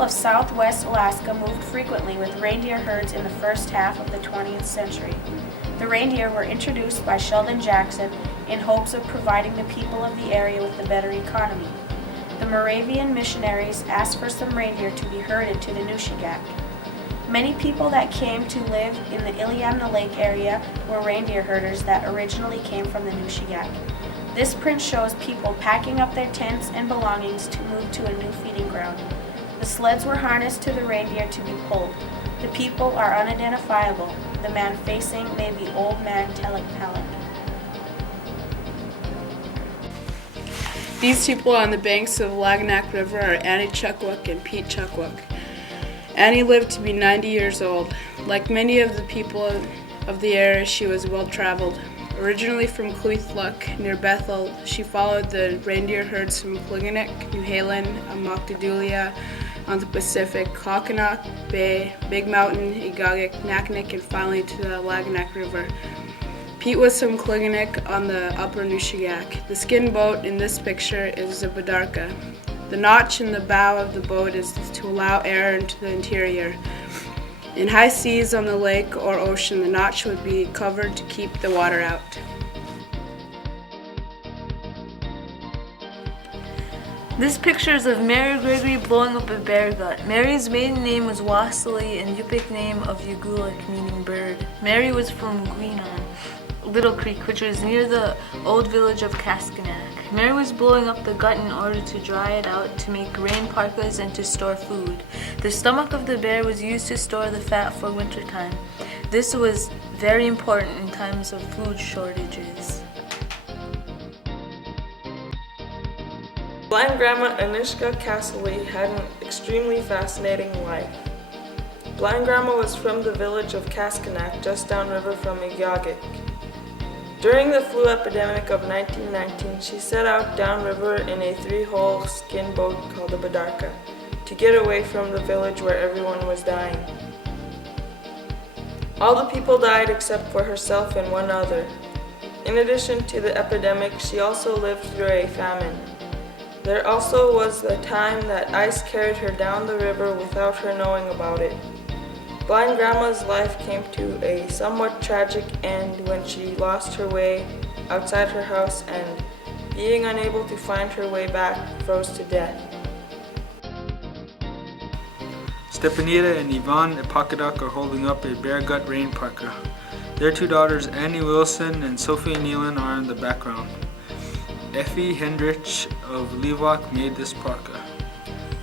people of southwest Alaska moved frequently with reindeer herds in the first half of the 20th century. The reindeer were introduced by Sheldon Jackson in hopes of providing the people of the area with a better economy. The Moravian missionaries asked for some reindeer to be herded to the Igiugig. Many people that came to live in the Iliamna Lake area were reindeer herders that originally came from the Igiugig. This print shows people packing up their tents and belongings to move to a new feeding ground. The sleds were harnessed to the reindeer to be pulled. The people are unidentifiable. The man facing may be Old Man Telekpalek. These people on the banks of Kaskanak River are Annie Chukwuk and Pete Chukwuk. Annie lived to be 90 years old. Like many of the people of the area, she was well-traveled. Originally from Kvichak near Bethel, she followed the reindeer herds from Kvichak, Newhalen, Moktadulia on the Pacific, Kaskanak Bay, Big Mountain, Igiugig, Naknek, and finally to the Kaskanak River. Pete was from Kvichak on the upper Igiugig. The skin boat in this picture is a Badarka. The notch in the bow of the boat is to allow air into the interior. In high seas on the lake or ocean, the notch would be covered to keep the water out. This picture is of Mary Gregory blowing up a bear gut. Mary's maiden name was Wassily and Yupik name of Igiugig, meaning bird. Mary was from Guinan, Little Creek, which was near the old village of Kaskanak. Mary was blowing up the gut in order to dry it out, to make rain parkas, and to store food. The stomach of the bear was used to store the fat for wintertime. This was very important in times of food shortages. Blind Grandma Anishka Cassily had an extremely fascinating life. Blind Grandma was from the village of Kaskanak, just downriver from Igiugig. During the flu epidemic of 1919, she set out downriver in a 3-hull skin boat called the Badarka to get away from the village where everyone was dying. All the people died except for herself and one other. In addition to the epidemic, she also lived through a famine. There also was the time that ice carried her down the river without her knowing about it. Blind Grandma's life came to a somewhat tragic end when she lost her way outside her house and, being unable to find her way back, froze to death. Stepanida and Ivan Epakadak are holding up a bear gut rain parka. Their 2 daughters, Annie Wilson and Sophie Nealon, are in the background. Effie Hendrich of Levok made this parka.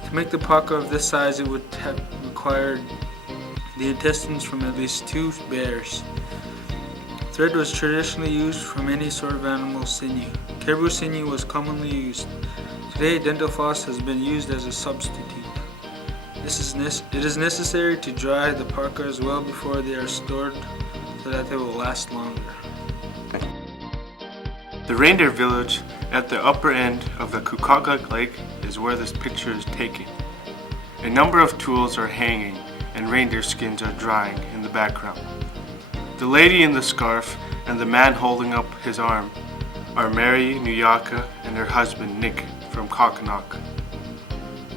To make the parka of this size, it would have required the intestines from at least 2 bears. Thread was traditionally used from any sort of animal sinew. Caribou sinew was commonly used. Today, dental floss has been used as a substitute. It is necessary to dry the parkas well before they are stored so that they will last longer. The reindeer village at the upper end of the Kukalek Lake is where this picture is taken. A number of tools are hanging and reindeer skins are drying in the background. The lady in the scarf and the man holding up his arm are Mary Nuyaka and her husband Nick from Kaskanak.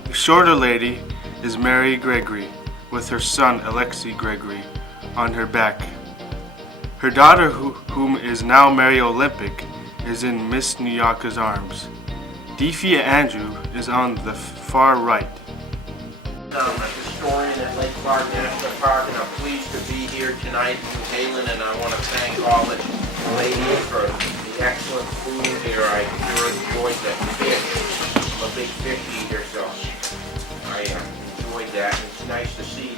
The shorter lady is Mary Gregory with her son Alexei Gregory on her back. Her daughter, whom is now Mary Olympic, is in Miss Nuyaka's arms. Defia Andrew is on the far right. I'm a historian at Lake Clark National Park, and I'm pleased to be here tonight in Newhalen, and I want to thank all the ladies for the excellent food here. I sure enjoyed the fish. I'm a big fish eater, so I enjoyed that. It's nice to see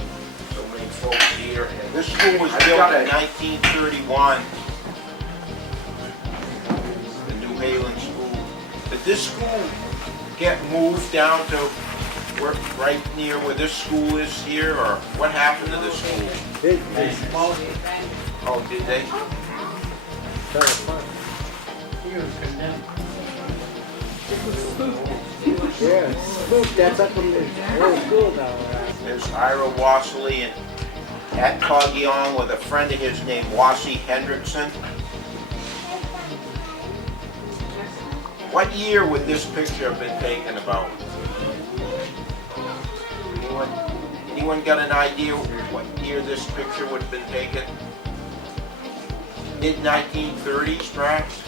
so many folks here. And this school was built in 1931, the Newhalen School. Did this school get moved down to right near where this school is here, or what happened to this school? Oh, did they? There's Ira Wassily and at Cogyong with a friend of his named Wassie Hendrickson. What year would this picture have been taken about? Anyone got an idea what year this picture would have been taken? Mid-1930s, perhaps?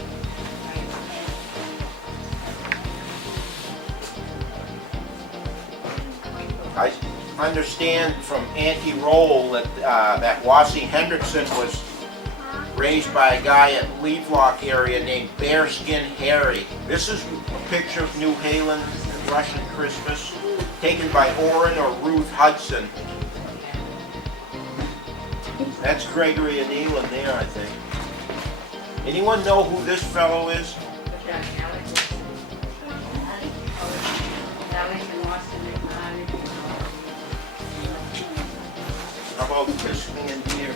I understand from Auntie Roll that Wasi Hendrickson was raised by a guy at Leaflock area named Bearskin Harry. This is a picture of Newhalen and Russian Christmas taken by Orrin or Ruth Hudson. That's Gregory and Elin there, I think. Anyone know who this fellow is? How about this man here?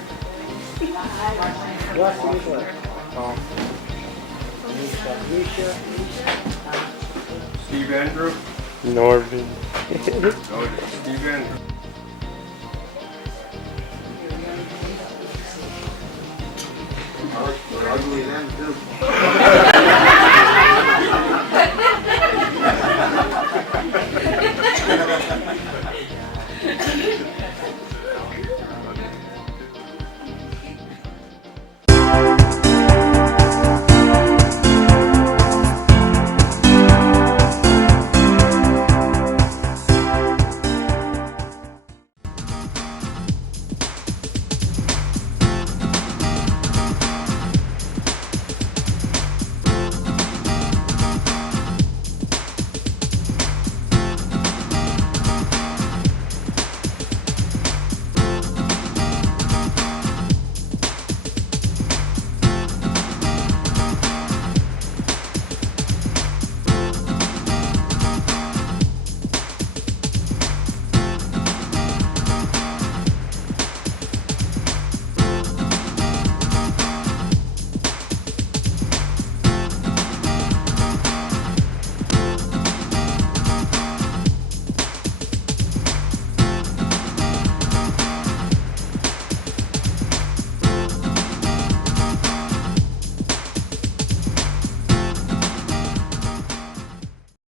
Steve Andrew? Norvin. Steve Andrew. Ugly then, too.